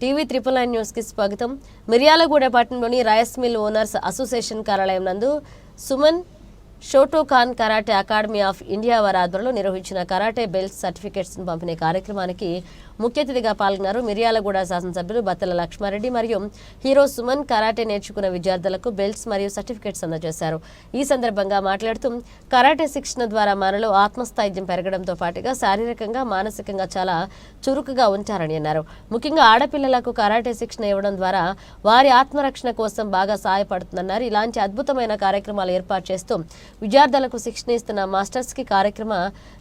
TV 999 న్యూస్కి స్వాగతం. మిర్యాలగూడ పట్టణంలోని రైస్ మిల్ ఓనర్స్ అసోసియేషన్ కార్యాలయం నందు Suman Shotokan karate academy of India వారి ఆధ్వర్యంలో నిర్వహించిన కరాటే బెల్ట్ సర్టిఫికేట్స్ పంపిణీ కార్యక్రమానికి ముఖ్య అతిథిగా పాల్గొన్నారు. మిర్యాలగూడ శాసనసభ్యులు బత్తల లక్ష్మారెడ్డి మరియు హీరో సుమన్ కరాటే నేర్చుకున్న విద్యార్థులకు బెల్ట్స్ మరియు సర్టిఫికేట్స్ అందజేశారు. ఈ సందర్భంగా మాట్లాడుతూ కరాటే శిక్షణ ద్వారా మనలో ఆత్మస్థైర్యం పెరగడంతో పాటుగా శారీరకంగా మానసికంగా చాలా చురుకుగా ఉంటారని అన్నారు. ముఖ్యంగా ఆడపిల్లలకు కరాటే శిక్షణ ఇవ్వడం ద్వారా వారి ఆత్మరక్షణ కోసం బాగా సహాయపడుతుందన్నారు. ఇలాంటి అద్భుతమైన కార్యక్రమాలు ఏర్పాటు చేస్తూ విద్యార్థులకు శిక్షణ ఇస్తున్న మాస్టర్స్ కి కార్యక్రమ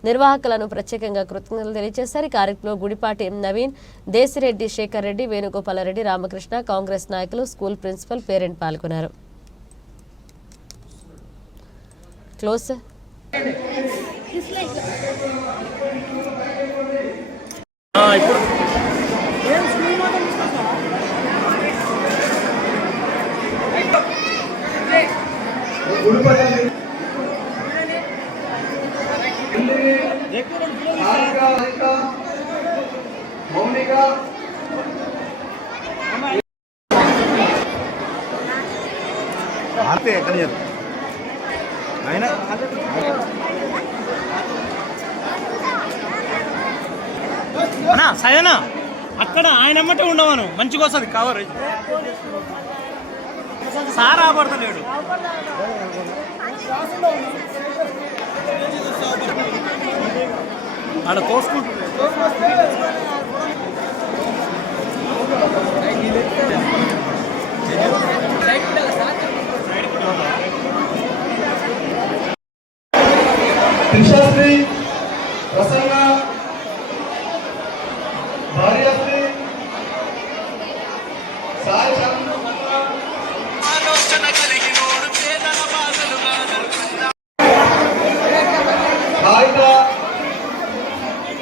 నిర్వాహకులను ప్రత్యేకంగా కృతజ్ఞతలు తెలియజేశారు. ఈ కార్యక్రమంలో గుడిపాటి నవీన్, దేశిరెడ్డి, శేఖర్ రెడ్డి, వేణుగోపాలరెడ్డి, రామకృష్ణ, కాంగ్రెస్ నాయకులు, స్కూల్ ప్రిన్సిపల్, పేరెంట్ పాల్గొన్నారు. క్లోజ్ సరేనా అక్కడ ఆయన అమ్మటే ఉండవను మంచిగా వస్తుంది కవర్ సార్ ఆపడతలేడు. ఆడ తోసుకుంటు త్రిశాస్త్రి, ప్రసన్న, భార్యాశ్రీ, సాయి హాయిత,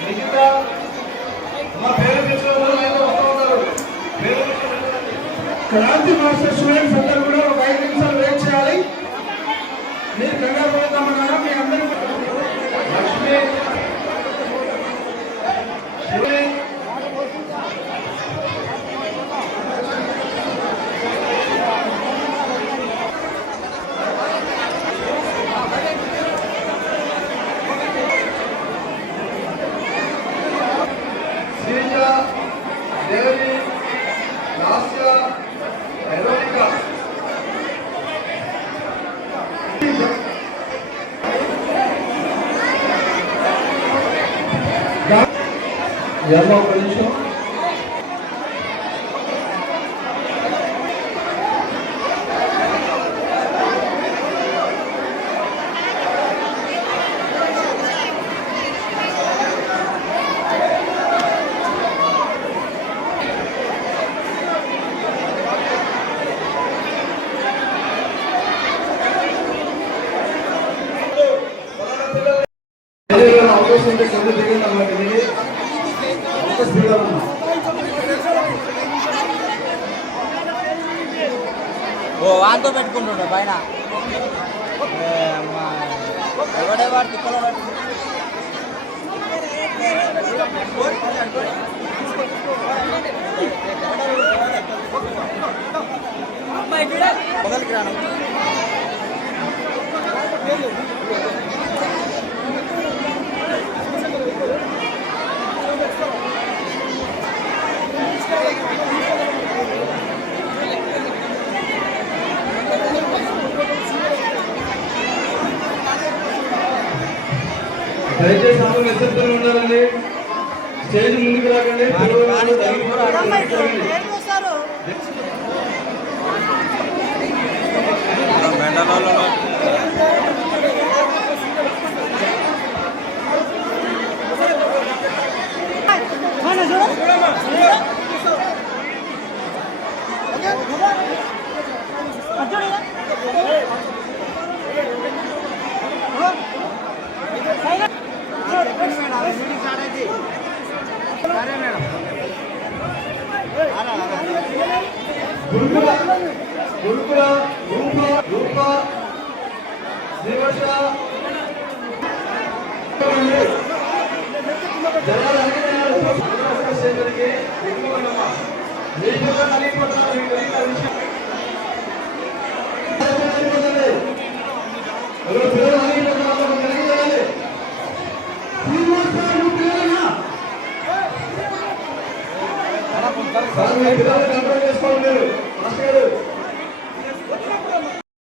నిఖిత, మా పేరెంట్స్ క్రాంతి మాస్టర్ స్టూడెంట్స్ అందరూ కూడా ఒక 5 నిమిషాలు వెయిట్ చేయాలి. మీరు కంగారు పడతామన్నారా? మీ అందరూ లక్ష్మి, శ్రీజ, దేవి, లాస్య, వెరోనికా, యాదవ్ ఒక నిమిషం. అవకాశం ఉంటే కొంచెం దిగండి అన్నమాట. ఓ వాంతో పెట్టుకుంటుండ పైన ఎవడే వాడు తిక్కలో మొదలకి రాను. దయచేసి అందరూ నిశ్శబ్దంగా ఉండాలండి. స్టేజ్ ముందుకు రాకండి. గురుకుల రూప శ్రీవర్ష జనాలు వీడియోలో నలిగిపోతున్నారు, మీకు తెలియదు ఆ విషయం. నలిగిపోతుంది. ఎవరో పిల్లలు నలిగిపోతున్నారు, వాళ్ళకి నలిగిపోయాలి. శ్రీనివాస్ గారు, నువ్వు పిల్లలేనా? సార్, మీ పిల్లల్ని కంట్రోల్ చేసుకోండి మీరు. మాస్టర్ గారు